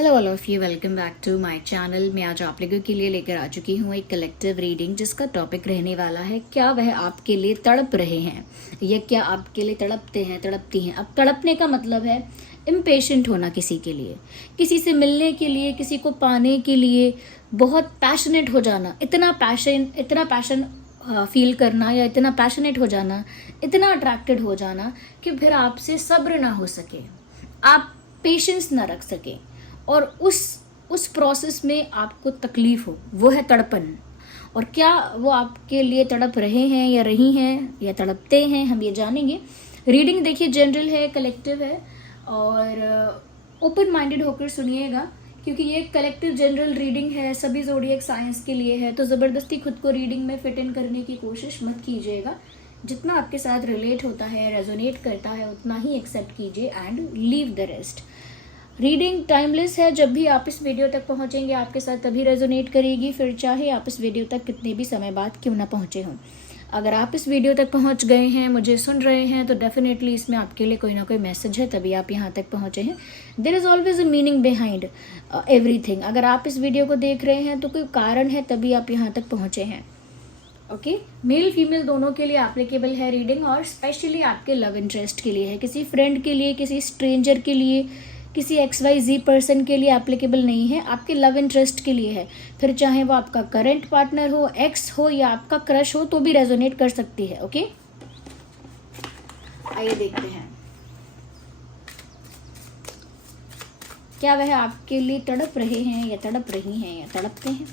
Hello all of you, welcome back to my channel. मैं आज आप लोगों के लिए लेकर आ चुकी हूँ एक कलेक्टिव रीडिंग जिसका टॉपिक रहने वाला है क्या वह आपके लिए तड़प रहे हैं या क्या आपके लिए तड़पते हैं, तड़पती हैं। अब तड़पने का मतलब है इम्पेशेंट होना किसी के लिए, किसी से मिलने के लिए, किसी को पाने के लिए बहुत पैशनेट हो जाना, इतना पैशन फील करना या इतना पैशनेट हो जाना, इतना अट्रैक्टेड हो जाना कि फिर आपसे सब्र ना हो सके, आप पेशेंस ना रख सके और उस प्रोसेस में आपको तकलीफ हो, वो है तड़पन। और क्या वो आपके लिए तड़प रहे हैं या रही हैं या तड़पते हैं, हम ये जानेंगे। रीडिंग देखिए जनरल है, कलेक्टिव है और ओपन माइंडेड होकर सुनिएगा क्योंकि ये कलेक्टिव जनरल रीडिंग है, सभी ज़ोडिएक साइंस के लिए है। तो ज़बरदस्ती खुद को रीडिंग में फिट इन करने की कोशिश मत कीजिएगा। जितना आपके साथ रिलेट होता है, रेजोनेट करता है, उतना ही एक्सेप्ट कीजिए and leave the rest. Reading timeless है, जब भी आप इस वीडियो तक पहुंचेंगे आपके साथ तभी रेजोनेट करेगी, फिर चाहे आप इस वीडियो तक कितने भी समय बाद क्यों ना पहुंचे हों। अगर आप इस वीडियो तक पहुंच गए हैं, मुझे सुन रहे हैं, तो डेफिनेटली इसमें आपके लिए कोई ना कोई मैसेज है, तभी आप यहाँ तक पहुंचे हैं। There is always a meaning behind everything. अगर आप इस वीडियो को देख रहे हैं तो कोई कारण है, तभी आप यहाँ तक पहुँचे हैं। ओके, मेल फीमेल दोनों के लिए एप्लीकेबल है रीडिंग और स्पेशली आपके लव इंटरेस्ट के लिए है। किसी फ्रेंड के लिए, किसी स्ट्रेंजर के लिए, किसी XYZ पर्सन के लिए एप्लीकेबल नहीं है, आपके लव इंटरेस्ट के लिए है। फिर चाहे वो आपका करंट पार्टनर हो, एक्स हो या आपका क्रश हो, तो भी रेजोनेट कर सकती है। ओके, आइए देखते हैं क्या वह आपके लिए तड़प रहे हैं या तड़प रही हैं या तड़पते हैं।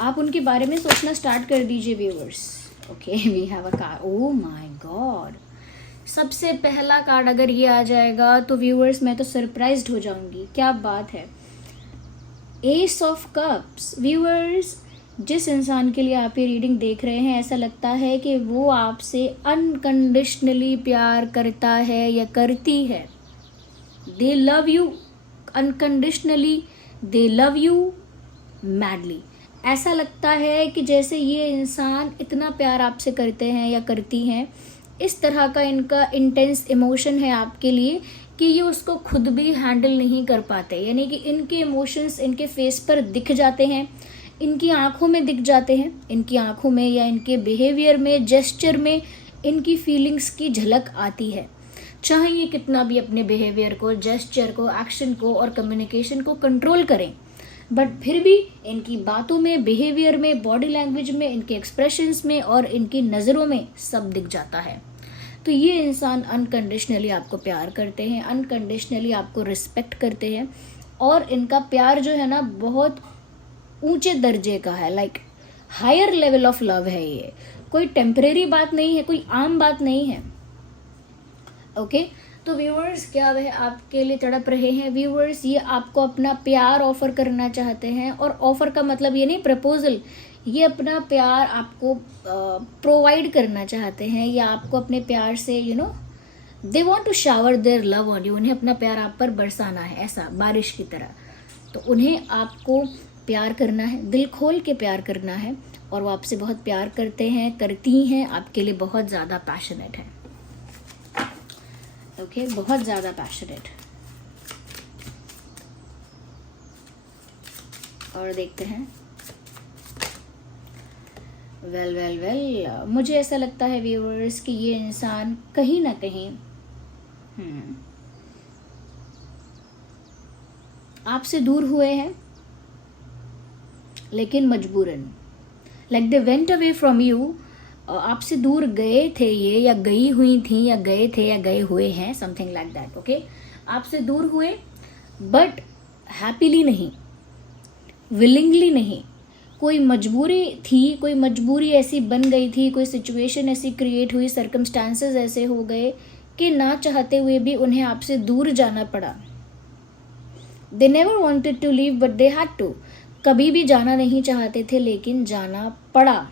आप उनके बारे में सोचना स्टार्ट कर दीजिए viewers. Okay, we have a card. Oh my god, सबसे पहला कार्ड अगर ये आ जाएगा तो व्यूअर्स मैं तो सरप्राइज्ड हो जाऊंगी। क्या बात है, एस ऑफ कप्स। व्यूअर्स, जिस इंसान के लिए आप ये रीडिंग देख रहे हैं, ऐसा लगता है कि वो आपसे अनकंडीशनली प्यार करता है या करती है। दे love you unconditionally, they love you madly. ऐसा लगता है कि जैसे ये इंसान इतना प्यार आपसे करते हैं या करती हैं, इस तरह का इनका इंटेंस इमोशन है आपके लिए कि ये उसको खुद भी हैंडल नहीं कर पाते। यानी कि इनके इमोशंस इनके फेस पर दिख जाते हैं, इनकी आंखों में दिख जाते हैं, इनकी आंखों में या इनके बिहेवियर में, जेस्चर में इनकी फीलिंग्स की झलक आती है। चाहे ये कितना भी अपने बिहेवियर को, जेस्चर को, एक्शन को और कम्युनिकेशन को कंट्रोल करें, बट फिर भी इनकी बातों में, बिहेवियर में, बॉडी लैंग्वेज में, इनके एक्सप्रेशंस में और इनकी नज़रों में सब दिख जाता है। तो ये इंसान अनकंडीशनली आपको प्यार करते हैं, अनकंडीशनली आपको रिस्पेक्ट करते हैं और इनका प्यार जो है ना बहुत ऊंचे दर्जे का है, like higher level of love है। ये कोई टेम्परेरी बात नहीं है, कोई आम बात नहीं है। ओके, तो व्यूअर्स, क्या वह आपके लिए तड़प रहे हैं। व्यूअर्स, ये आपको अपना प्यार ऑफर करना चाहते हैं और ऑफर का मतलब ये नहीं प्रपोजल, ये अपना प्यार आपको प्रोवाइड करना चाहते हैं या आपको अपने प्यार से they want to shower their love on you. उन्हें अपना प्यार आप पर बरसाना है, ऐसा बारिश की तरह। तो उन्हें आपको प्यार करना है, दिल खोल के प्यार करना है और वो आपसे बहुत प्यार करते हैं, करती हैं, आपके लिए बहुत ज़्यादा पैशनेट है। ओके, बहुत ज़्यादा पैशनेट। और देखते हैं। वेल, मुझे ऐसा लगता है व्यूअर्स कि ये इंसान कहीं ना कहीं आपसे दूर हुए हैं, लेकिन मजबूरन, like they went away from you. आपसे दूर गए थे ये, या गई हुई थी, या गए थे या गए हुए हैं, समथिंग लाइक दैट। ओके, आपसे दूर हुए बट हैप्पीली नहीं, विलिंगली नहीं। कोई मजबूरी थी, कोई मजबूरी ऐसी बन गई थी, कोई सिचुएशन ऐसी क्रिएट हुई, सर्कमस्टांसेस ऐसे हो गए कि ना चाहते हुए भी उन्हें आपसे दूर जाना पड़ा। They never wanted to leave but they had to. कभी भी जाना नहीं चाहते थे लेकिन जाना पड़ा।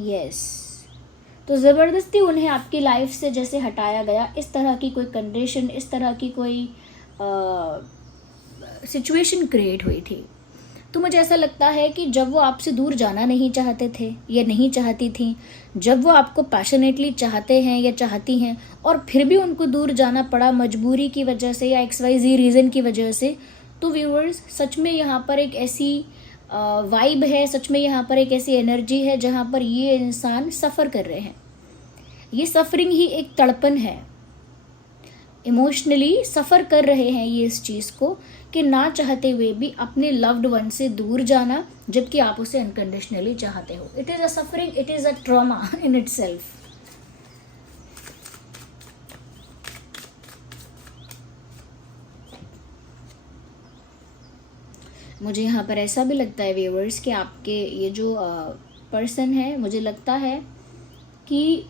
यस, तो ज़बरदस्ती उन्हें आपकी लाइफ से जैसे हटाया गया। इस तरह की कोई कंडीशन, इस तरह की कोई सिचुएशन क्रिएट हुई थी। तो मुझे ऐसा लगता है कि जब वो आपसे दूर जाना नहीं चाहते थे या नहीं चाहती थी, जब वो आपको पैशनेटली चाहते हैं या चाहती हैं और फिर भी उनको दूर जाना पड़ा मजबूरी की वजह से या XYZ रीज़न की वजह से, तो व्यूअर्स सच में यहाँ पर एक ऐसी वाइब है, सच में यहाँ पर एक ऐसी एनर्जी है जहाँ पर ये इंसान सफ़र कर रहे हैं। ये सफरिंग ही एक तड़पन है, इमोशनली सफ़र कर रहे हैं ये इस चीज़ को कि ना चाहते हुए भी अपने लव्ड वन से दूर जाना, जबकि आप उसे अनकंडीशनली चाहते हो। It is a suffering, it is a trauma in itself. मुझे यहाँ पर ऐसा भी लगता है व्यूअर्स कि आपके ये जो पर्सन है, मुझे लगता है कि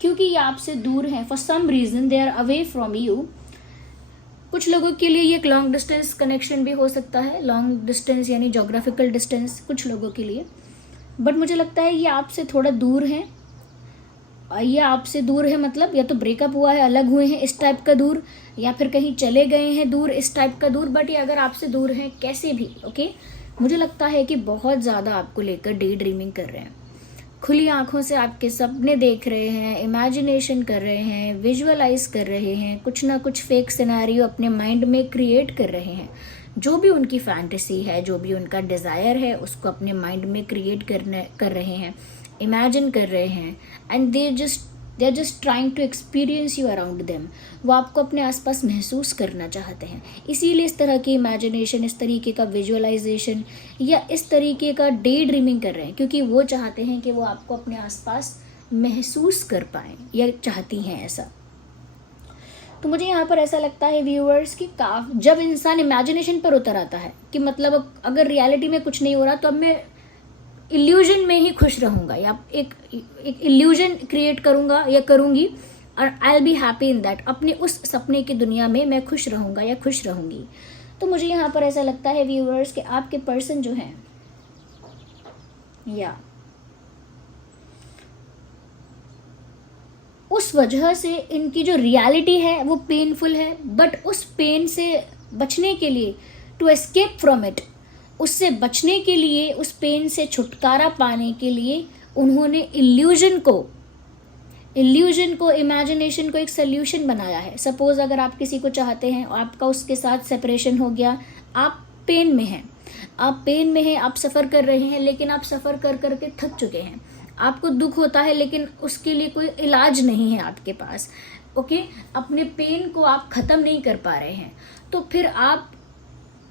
क्योंकि ये आपसे दूर हैं, for some reason they are away from you. कुछ लोगों के लिए ये एक लॉन्ग डिस्टेंस कनेक्शन भी हो सकता है, लॉन्ग डिस्टेंस यानी जोग्राफिकल डिस्टेंस कुछ लोगों के लिए, बट मुझे लगता है ये आपसे थोड़ा दूर हैं। ये आपसे दूर है मतलब या तो ब्रेकअप हुआ है, अलग हुए हैं, इस टाइप का दूर, या फिर कहीं चले गए हैं दूर, इस टाइप का दूर। बट ये अगर आपसे दूर हैं कैसे भी, ओके, मुझे लगता है कि बहुत ज़्यादा आपको लेकर डे ड्रीमिंग कर रहे हैं, खुली आंखों से आपके सपने देख रहे हैं, इमेजिनेशन कर रहे हैं, विजुअलाइज कर रहे हैं, कुछ ना कुछ फेक सिनेरियो अपने माइंड में क्रिएट कर रहे हैं। जो भी उनकी फैंटेसी है, जो भी उनका डिज़ायर है, उसको अपने माइंड में क्रिएट कर रहे हैं, इमेजिन कर रहे हैं, and they are just trying to experience you around them. वो आपको अपने आसपास महसूस करना चाहते हैं, इसीलिए इस तरह की इमेजिनेशन, इस तरीके का विजुअलाइजेशन या इस तरीके का डे ड्रीमिंग कर रहे हैं, क्योंकि वो चाहते हैं कि वो आपको अपने आसपास महसूस कर पाएँ या चाहती हैं ऐसा। तो मुझे यहाँ पर ऐसा लगता है व्यूअर्स कि जब इंसान इमेजिनेशन पर उतर आता है कि मतलब अब अगर रियलिटी में कुछ नहीं हो रहा तो अब मैं इल्यूजन में ही खुश रहूँगा या एक इल्यूजन क्रिएट करूँगा या करूँगी, और I will be happy in that. अपने उस सपने की दुनिया में मैं खुश रहूँगा या खुश रहूँगी। तो मुझे यहाँ पर ऐसा लगता है व्यूअर्स कि आपके पर्सन जो हैं, या उस वजह से इनकी जो रियलिटी है वो पेनफुल है, बट उस पेन से बचने के लिए, टू एस्केप फ्रॉम इट, उससे बचने के लिए, उस पेन से छुटकारा पाने के लिए उन्होंने इल्यूजन को, इमेजिनेशन को एक सल्यूशन बनाया है। सपोज अगर आप किसी को चाहते हैं, आपका उसके साथ सेपरेशन हो गया, आप पेन में हैं, आप सफ़र कर रहे हैं, लेकिन आप सफ़र कर करके थक चुके हैं, आपको दुख होता है, लेकिन उसके लिए कोई इलाज नहीं है आपके पास, ओके, अपने पेन को आप ख़त्म नहीं कर पा रहे हैं, तो फिर आप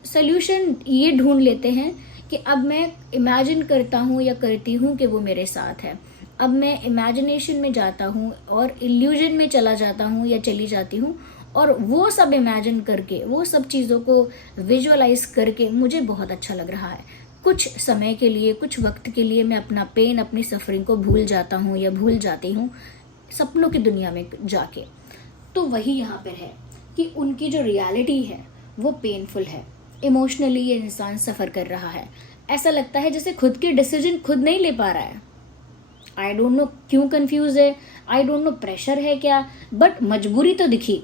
सल्यूशन ये ढूंढ लेते हैं कि अब मैं इमेजिन करता हूँ या करती हूँ कि वो मेरे साथ है। अब मैं इमेजिनेशन में जाता हूँ और इल्यूजन में चला जाता हूँ या चली जाती हूँ, और वो सब इमेजिन करके, वो सब चीज़ों को विजुअलाइज करके मुझे बहुत अच्छा लग रहा है। कुछ समय के लिए, कुछ वक्त के लिए मैं अपना पेन, अपनी सफरिंग को भूल जाता हूँ या भूल जाती हूँ सपनों की दुनिया में जाके। तो वही यहाँ पर है कि उनकी जो रियलिटी है वो पेनफुल है, इमोशनली ये इंसान सफ़र कर रहा है। ऐसा लगता है जैसे खुद के डिसीजन खुद नहीं ले पा रहा है। आई डोंट नो क्यों कंफ्यूज है, आई डोंट नो प्रेशर है क्या, बट मजबूरी तो दिखी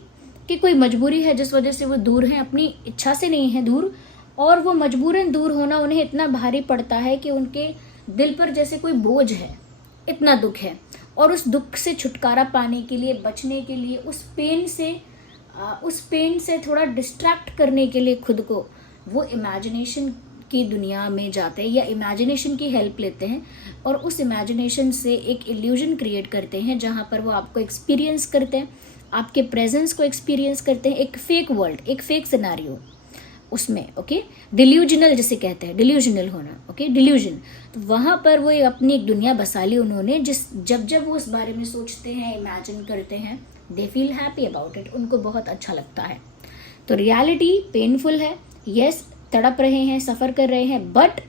कि कोई मजबूरी है जिस वजह से वो दूर हैं, अपनी इच्छा से नहीं है दूर, और वो मजबूरन दूर होना उन्हें इतना भारी पड़ता है कि उनके दिल पर जैसे कोई बोझ है, इतना दुख है, और उस दुख से छुटकारा पाने के लिए, बचने के लिए, उस पेन से थोड़ा डिस्ट्रैक्ट करने के लिए खुद को वो इमेजिनेशन की दुनिया में जाते हैं या इमेजिनेशन की हेल्प लेते हैं, और उस इमेजिनेशन से एक इल्यूजन क्रिएट करते हैं जहाँ पर वो आपको एक्सपीरियंस करते हैं, आपके प्रेजेंस को एक्सपीरियंस करते हैं, एक फेक वर्ल्ड, एक फेक सिनेरियो उसमें, ओके, डिल्यूजनल जिसे कहते हैं, डिल्यूजनल होना, ओके, डिल्यूजन। तो वहाँ पर वो अपनी एक दुनिया बसा ली उन्होंने, जब वो उस बारे में सोचते हैं, इमेजिन करते हैं, they feel happy about it, उनको बहुत अच्छा लगता है। तो रियलिटी पेनफुल है, यस, तड़प रहे हैं, सफ़र कर रहे हैं, बट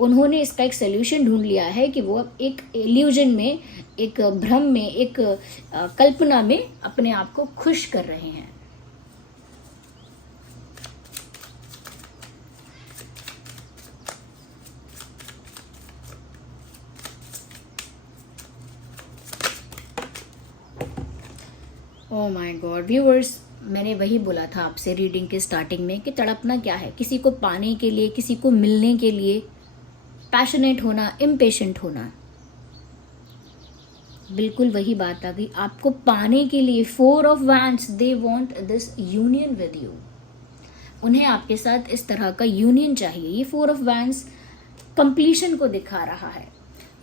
उन्होंने इसका एक सोल्यूशन ढूंढ लिया है कि वो एक इल्यूजन में, एक भ्रम में, एक कल्पना में अपने आप को खुश कर रहे हैं। ओह माय गॉड व्यूअर्स, मैंने वही बोला था आपसे रीडिंग के स्टार्टिंग में कि तड़पना क्या है, किसी को पाने के लिए, किसी को मिलने के लिए, पैशनेट होना, इम्पेशेंट होना, बिल्कुल वही बात आ गई। आपको पाने के लिए, 4 of wands, they want this union with you. उन्हें आपके साथ इस तरह का यूनियन चाहिए। ये 4 ऑफ वैंड्स कंप्लीशन को दिखा रहा है,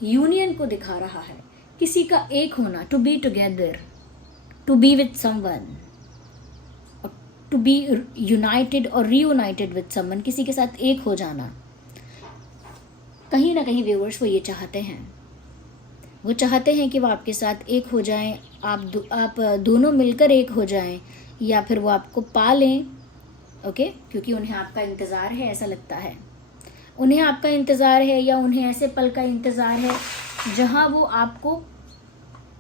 यूनियन को दिखा रहा है, किसी का एक होना, to be together, to be with someone, to be united और रीयूनाइटेड विद समवन, किसी के साथ एक हो जाना। कहीं ना कहीं व्यूअर्स वो ये चाहते हैं, वो चाहते हैं कि वो आपके साथ एक हो जाएं, आप दोनों मिलकर एक हो जाएं, या फिर वो आपको पा लें। ओके, क्योंकि उन्हें आपका इंतज़ार है, ऐसा लगता है उन्हें आपका इंतज़ार है, या उन्हें ऐसे पल का इंतज़ार है जहां वो आपको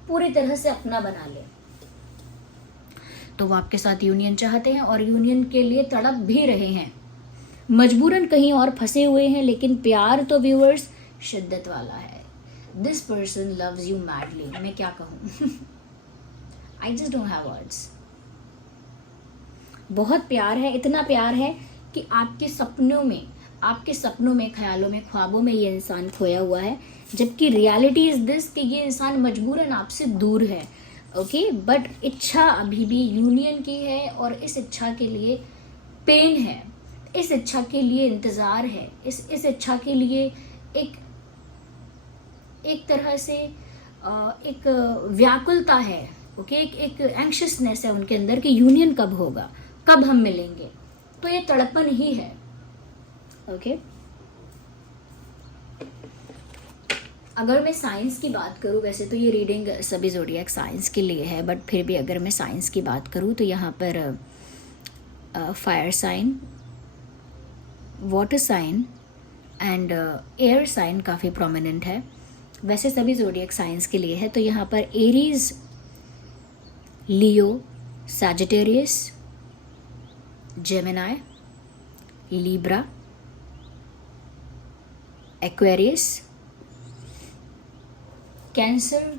पूरी तरह से अपना बना ले। तो वो आपके साथ यूनियन चाहते हैं और यूनियन के लिए तड़प भी रहे हैं, मजबूरन कहीं और फंसे हुए हैं, लेकिन प्यार तो व्यूअर्स शिद्दत वाला है। This person loves you madly. मैं क्या कहूँ, I just don't have words. बहुत प्यार है, इतना प्यार है कि आपके सपनों में, ख्यालों में, ख्वाबों में ये इंसान खोया हुआ है, जबकि रियलिटी इज दिस कि ये इंसान मजबूरन आपसे दूर है। ओके, बट इच्छा अभी भी यूनियन की है, और इस इच्छा के लिए पेन है, इस इच्छा के लिए इंतज़ार है, इस इच्छा के लिए एक तरह से एक व्याकुलता है। ओके, एक एंक्शसनेस है उनके अंदर कि यूनियन कब होगा, कब हम मिलेंगे। तो ये तड़पन ही है। ओके, अगर मैं साइंस की बात करूँ, वैसे तो ये रीडिंग सभी ज़ोडिएक साइंस के लिए है, बट फिर भी अगर मैं साइंस की बात करूँ तो यहाँ पर fire sign, water sign and air sign काफ़ी प्रोमिनेंट है। वैसे सभी ज़ोडिएक साइंस के लिए है। तो यहाँ पर Aries, Leo, Sagittarius, Gemini, Libra, Aquarius, cancer,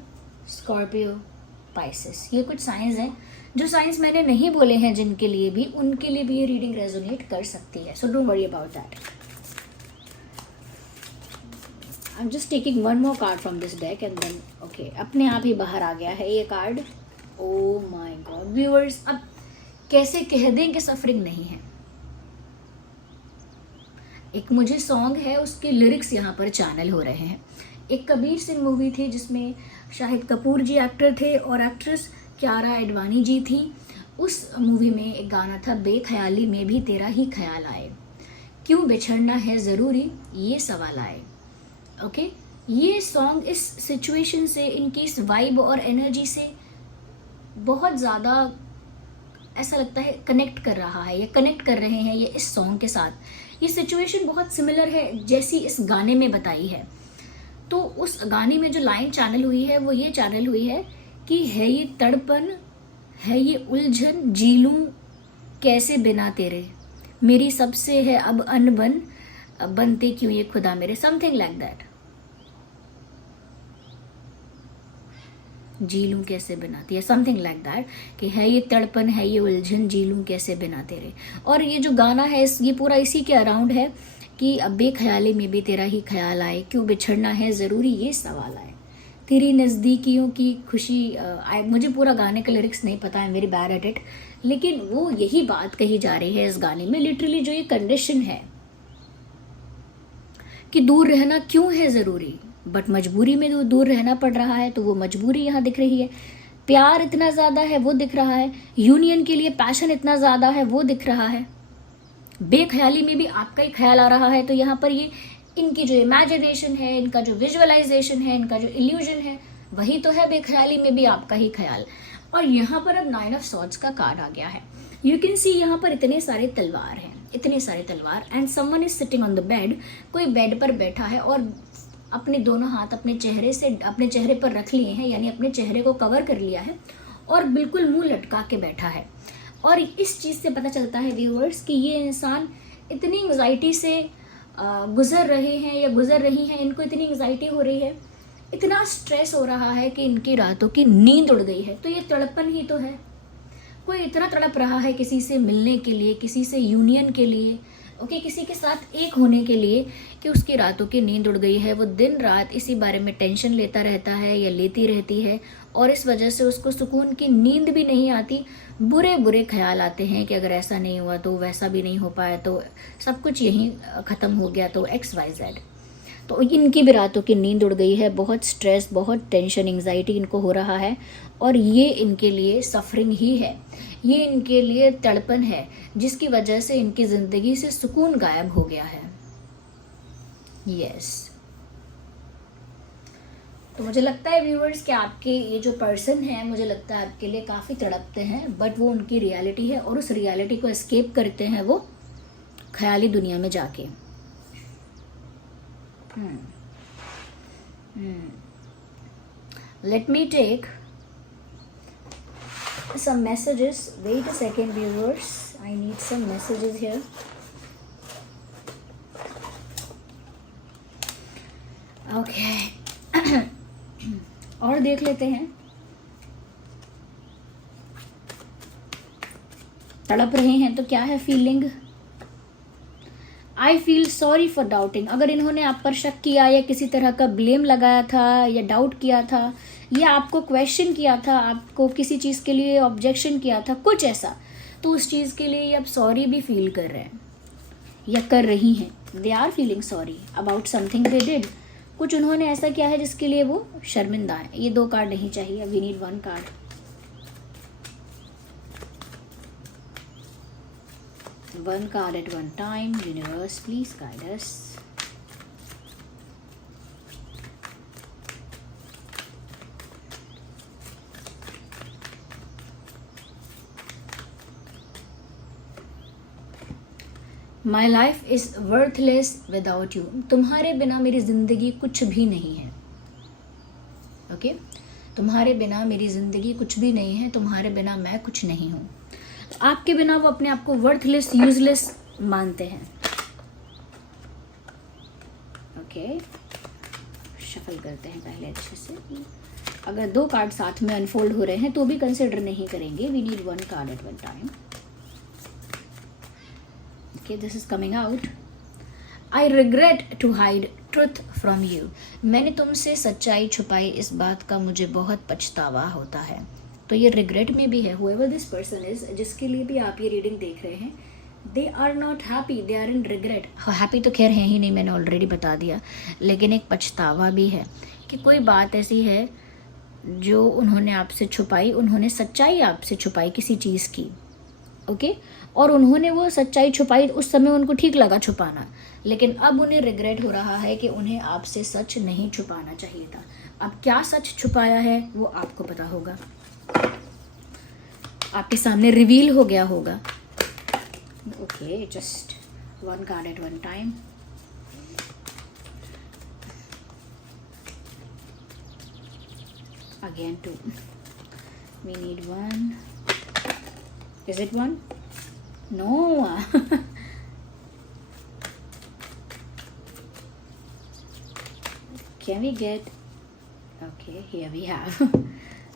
Scorpio, Pisces, ये कुछ साइंस हैं। जो साइंस मैंने नहीं बोले हैं जिनके लिए भी, उनके लिए भी ये रीडिंग रेजोनेट कर सकती है। So don't worry about that. I am just taking one more card from this deck and then okay, अपने आप ही बाहर आ गया है ये card. Oh my god viewers, अब कैसे कह दें कि सफरिंग नहीं है। एक मुझे सॉन्ग है, उसके लिरिक्स यहाँ पर चैनल हो रहे हैं। एक कबीर सिंह मूवी थी जिसमें शाहिद कपूर जी एक्टर थे और एक्ट्रेस कियारा एडवाणी जी थी। उस मूवी में एक गाना था, बेख्याली में भी तेरा ही ख्याल आए, क्यों बिछड़ना है ज़रूरी ये सवाल आए। ओके, ये सॉन्ग इस सिचुएशन से, इनकी इस वाइब और एनर्जी से बहुत ज़्यादा ऐसा लगता है कनेक्ट कर रहा है, या कनेक्ट कर रहे हैं ये इस सॉन्ग के साथ। ये सिचुएशन बहुत सिमिलर है जैसी इस गाने में बताई है। तो उस गाने में जो लाइन चैनल हुई है वो ये चैनल हुई है कि है ये तड़पन, है ये उलझन, जी लूं कैसे बिना तेरे, मेरी सबसे है अब अनबन, बनते क्यों ये खुदा मेरे, समथिंग लाइक दैट। जी लूं कैसे बिना तेरे, समथिंग लाइक दैट, कि है ये तड़पन, है ये उलझन, जी लूं कैसे बिना तेरे। और ये जो गाना है ये पूरा इसी के अराउंड है कि अब बेख्याली में भी तेरा ही ख्याल आए, क्यों बिछड़ना है ज़रूरी ये सवाल आए, तेरी नज़दीकियों की खुशी मुझे पूरा गाने का लिरिक्स नहीं पता है, मेरी बैड एट इट, लेकिन वो यही बात कही जा रही है इस गाने में। लिटरली जो ये कंडीशन है कि दूर रहना क्यों है ज़रूरी, बट मजबूरी में दूर रहना पड़ रहा है, तो वो मजबूरी यहाँ दिख रही है। प्यार इतना ज़्यादा है वो दिख रहा है, यूनियन के लिए पैशन इतना ज़्यादा है वो दिख रहा है, बेख्याली में भी आपका ही ख्याल आ रहा है। तो यहाँ पर ये इनकी जो इमेजिनेशन है, इनका जो विजुअलाइजेशन है, इनका जो इल्यूजन है, वही तो है बेख्याली में भी आपका ही ख्याल। और यहाँ पर अब 9 ऑफ सॉर्ड्स का कार्ड आ गया है। यू कैन सी यहाँ पर इतने सारे तलवार हैं, इतने सारे तलवार, and someone is sitting on the bed, कोई बेड पर बैठा है और अपने दोनों हाथ अपने चेहरे पर रख लिए हैं, यानी अपने चेहरे को कवर कर लिया है और बिल्कुल मुंह लटका के बैठा है। और इस चीज़ से पता चलता है व्यूअर्स कि ये इंसान इतनी एंग्जाइटी से गुजर रहे हैं या गुजर रही हैं, इनको इतनी एंग्जाइटी हो रही है, इतना स्ट्रेस हो रहा है कि इनकी रातों की नींद उड़ गई है। तो ये तड़पन ही तो है। कोई इतना तड़प रहा है किसी से मिलने के लिए, किसी से यूनियन के लिए, ओके, किसी के साथ एक होने के लिए, कि उसकी रातों की नींद उड़ गई है। वो दिन रात इसी बारे में टेंशन लेता रहता है या लेती रहती है, और इस वजह से उसको सुकून की नींद भी नहीं आती। बुरे बुरे ख्याल आते हैं कि अगर ऐसा नहीं हुआ तो, वैसा भी नहीं हो पाया तो, सब कुछ यहीं ख़त्म हो गया तो, XYZ। तो इनकी भी रातों की नींद उड़ गई है, बहुत स्ट्रेस, बहुत टेंशन, एंग्जाइटी इनको हो रहा है, और ये इनके लिए सफरिंग ही है, ये इनके लिए तड़पन है, जिसकी वजह से इनकी ज़िंदगी से सुकून गायब हो गया है। यस तो मुझे लगता है व्यूअर्स कि आपके ये जो पर्सन है, मुझे लगता है आपके लिए काफ़ी तड़पते हैं, बट वो उनकी रियलिटी है, और उस रियलिटी को एस्केप करते हैं वो ख्याली दुनिया में जाके। Let me take some messages. Wait a second, viewers. I need some messages here. Okay. और देख लेते हैं। तड़प रहे हैं तो क्या है feeling? I feel sorry for doubting. अगर इन्होंने आप पर शक किया या किसी तरह का ब्लेम लगाया था या डाउट किया था या आपको क्वेश्चन किया था, आपको किसी चीज़ के लिए ऑब्जेक्शन किया था, कुछ ऐसा, तो उस चीज़ के लिए ये अब सॉरी भी फील कर रहे हैं या कर रही हैं। They are feeling sorry about something they did. कुछ उन्होंने ऐसा किया है जिसके लिए वो शर्मिंदा है। ये 2 कार्ड नहीं चाहिए, we need 1 card. One card at one time. Universe, please guide us. My life is worthless without you. तुम्हारे बिना मेरी ज़िंदगी कुछ भी नहीं है। ओके तुम्हारे बिना मेरी ज़िंदगी कुछ भी नहीं है, तुम्हारे बिना मैं कुछ नहीं हूँ। आपके बिना वो अपने आप को वर्थलेस, यूजलेस मानते हैं। ओके शफल करते हैं पहले अच्छे से। अगर 2 कार्ड साथ में अनफोल्ड हो रहे हैं तो भी कंसिडर नहीं करेंगे। We need 1 card at one time. Okay this is coming out. I regret to hide truth from you. मैंने तुमसे सच्चाई छुपाई, इस बात का मुझे बहुत पछतावा होता है। तो ये रिग्रेट में भी है। हुएवर दिस पर्सन इज, जिसके लिए भी आप ये रीडिंग देख रहे हैं, they are not happy, they are in regret. Happy तो खैर है ही नहीं, मैंने ऑलरेडी बता दिया, लेकिन एक पछतावा भी है कि कोई बात ऐसी है जो उन्होंने आपसे छुपाई, उन्होंने सच्चाई आपसे छुपाई किसी चीज़ की। ओके और उन्होंने वो सच्चाई छुपाई, उस समय उनको ठीक लगा छुपाना, लेकिन अब उन्हें रिग्रेट हो रहा है कि उन्हें आपसे सच नहीं छुपाना चाहिए था। अब क्या सच छुपाया है वो आपको पता होगा, आपके सामने रिवील हो गया होगा। Okay just 1 card at one time. Again 2। We need 1। Is it 1? No. Can we get? Okay here we have.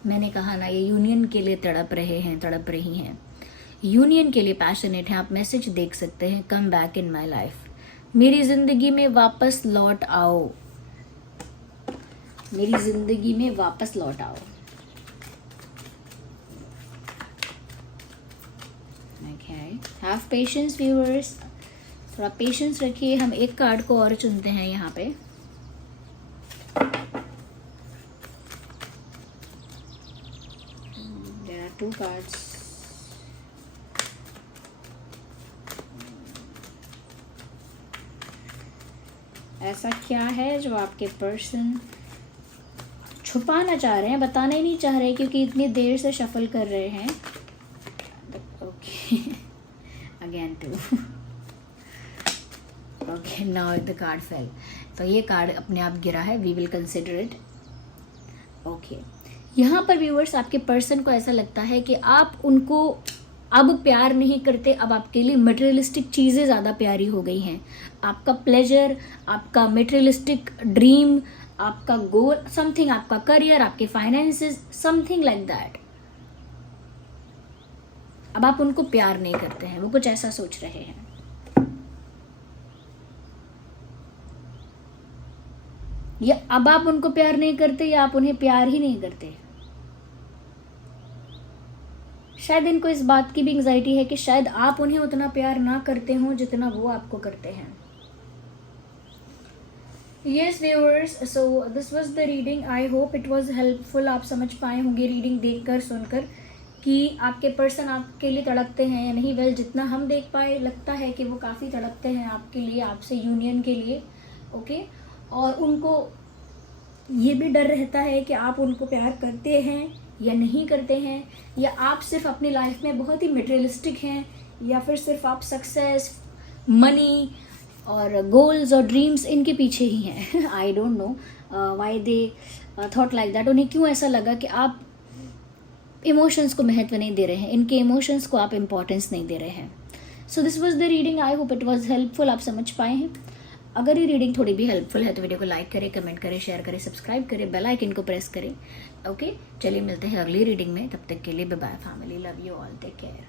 मैंने कहा ना, ये यूनियन के लिए तड़प रहे हैं, तड़प रही हैं, यूनियन के लिए पैशनेट हैं। आप मैसेज देख सकते हैं, come back in my life, मेरी ज़िंदगी में वापस लौट आओ, मेरी ज़िंदगी में वापस लौट आओ। हैव पेशेंस व्यूअर्स, थोड़ा पेशेंस रखिए। हम 1 कार्ड को और चुनते हैं यहाँ पे। There are 2 cards. ऐसा क्या है जो आपके पर्सन छुपाना चाह रहे हैं, बताना ही नहीं चाह रहे, क्योंकि इतनी देर से शफल कर रहे हैं। Okay again 2। Okay now the card fail. तो ये कार्ड अपने आप गिरा है, we will consider it. Okay यहाँ पर व्यूअर्स, आपके पर्सन को ऐसा लगता है कि आप उनको अब प्यार नहीं करते, अब आपके लिए मटेरियलिस्टिक चीज़ें ज़्यादा प्यारी हो गई हैं। आपका प्लेजर, आपका मटेरियलिस्टिक ड्रीम, आपका गोल, समथिंग, आपका करियर, आपके फाइनेंसेस, समथिंग लाइक दैट। अब आप उनको प्यार नहीं करते हैं, वो कुछ ऐसा सोच रहे हैं। या अब आप उनको प्यार नहीं करते या आप उन्हें प्यार ही नहीं करते। शायद इनको इस बात की भी एंग्जाइटी है कि शायद आप उन्हें उतना प्यार ना करते हो जितना वो आपको करते हैं। Yes viewers, so this was the reading, I hope it was helpful. आप समझ पाए होंगे रीडिंग देखकर सुनकर कि आपके पर्सन आपके लिए तड़पते हैं या नहीं। वेल, जितना हम देख पाए लगता है कि वो काफ़ी तड़पते हैं आपके लिए, आपसे यूनियन के लिए। ओके, और उनको ये भी डर रहता है कि आप उनको प्यार करते हैं या नहीं करते हैं, या आप सिर्फ अपनी लाइफ में बहुत ही मटेरियलिस्टिक हैं, या फिर सिर्फ आप सक्सेस, मनी और गोल्स और ड्रीम्स इनके पीछे ही हैं। I don't know why they thought like that. उन्हें क्यों ऐसा लगा कि आप इमोशंस को महत्व नहीं दे रहे हैं, इनके इमोशंस को आप इम्पोर्टेंस नहीं दे रहे हैं। So this was the reading, I hope it was helpful. आप समझ पाए हैं। अगर ये रीडिंग थोड़ी भी हेल्पफुल है तो वीडियो को लाइक करें, कमेंट करें, शेयर करें, सब्सक्राइब करें, बेल आइकन को प्रेस करें। ओके, चलिए मिलते हैं अगली रीडिंग में। तब तक के लिए bye bye family, love you all, take care.